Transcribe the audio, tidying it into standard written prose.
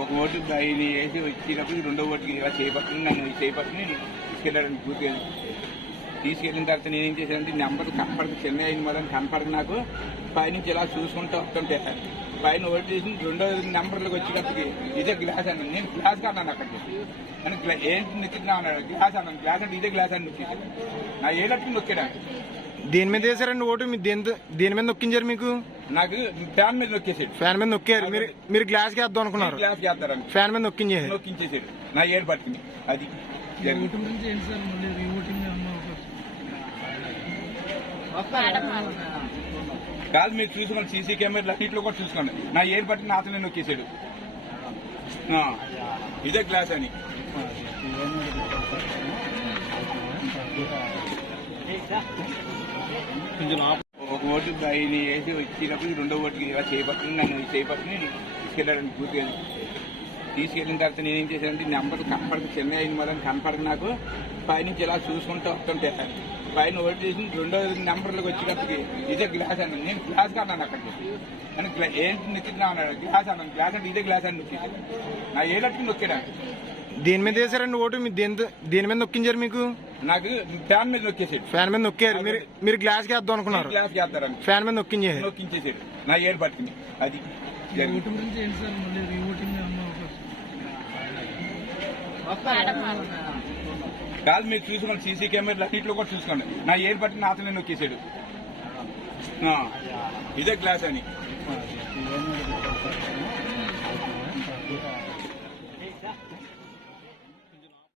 ఒక ఓటు ఆయన వేసి వచ్చేటప్పుడు రెండో ఓటుకి ఇలా చేయబట్టుకుని నన్ను చేయబట్టుకుని తీసుకెళ్ళాడండి పూర్తిగా. తీసుకెళ్ళిన తర్వాత నేనేం చేశానంటే నెంబర్ కనపడదు, చెన్నై అయిన మొదలు కనపడదు. నాకు పైనుంచి ఇలా చూసుకుంటూ వస్తుంటే పైన ఓటు చేసి రెండో నెంబర్లకు వచ్చేటప్పటికి ఇదే గ్లాస్ అన్నాను. నేను గ్లాస్ అన్నాను అక్కడికి. అని ఏంటి నచ్చిందా అన్నాడు. గ్లాస్ అన్నాను. గ్లాస్ అంటే ఇదే గ్లాస్ అని నొక్కేసాడు. నా ఏడట్టుకుని నొక్కాడు. దేని మీద వేసారండి ఓటు? దేని మీద నొక్కించారు? మీకు నాకు ఫ్యాన్ మీద నొక్కేసాడు. ఫ్యాన్ మీద నొక్కారు. మీరు గ్లాస్ కి వేద్దాం అనుకున్నారు. గ్లాస్ చేస్తారని ఫ్యాన్ మీద నొక్కించేసాడు. నా ఏడు పట్టుకుని అది కాదు. మీరు చూసుకోండి, సీసీ కెమెరా అన్నింటిలో కూడా చూసుకోండి. నా ఏడు పట్టుకుని అతనే నొక్కేసాడు. ఇదే గ్లాస్ అని ఒక ఓటు ఆయన వేసి వచ్చేటప్పుడు రెండో ఓటుకి ఇలా చేయబట్టుకుని నన్ను చేయబట్టుకుని తీసుకెళ్ళాడండి పూర్తిగా. తీసుకెళ్ళిన తర్వాత నేనేం చేశానంటే నెంబర్ కనపడదు, చెన్నై అయిన మొదలు కనపడదు. నాకు పైనుంచి ఇలా చూసుకుంటూ వస్తుంటే పైన ఓటు చేసి రెండో నెంబర్లకు వచ్చేటప్పటికి ఇదే గ్లాస్ అన్నాను. నేను గ్లాస్ అన్నాను అక్కడికి. అని ఏంటి నచ్చిందా అన్నాడు. గ్లాస్ అన్నాను. గ్లాస్ అంటే ఇదే గ్లాస్ అని నొక్కేసాడు. నా ఏడట్టుకుని నొక్కాడు. దేని మీద వేసారండి ఓటు? దేని మీద నొక్కించారు? మీకు నాకు ఫ్యాన్ మీద నొక్కేసాడు. ఫ్యాన్ మీద నొక్కారు. మీరు గ్లాస్ కి వేద్దాం అనుకున్నారు. గ్లాస్ చేస్తారని ఫ్యాన్ మీద నొక్కించేసాడు. నా ఏడు పట్టుకుని అది కాదు. మీరు చూసుకోండి, సీసీ కెమెరా అన్నింటిలో కూడా చూసుకోండి. నా ఏడు పట్టుకుని అతనే నొక్కేసాడు. ఇదే గ్లాస్ అని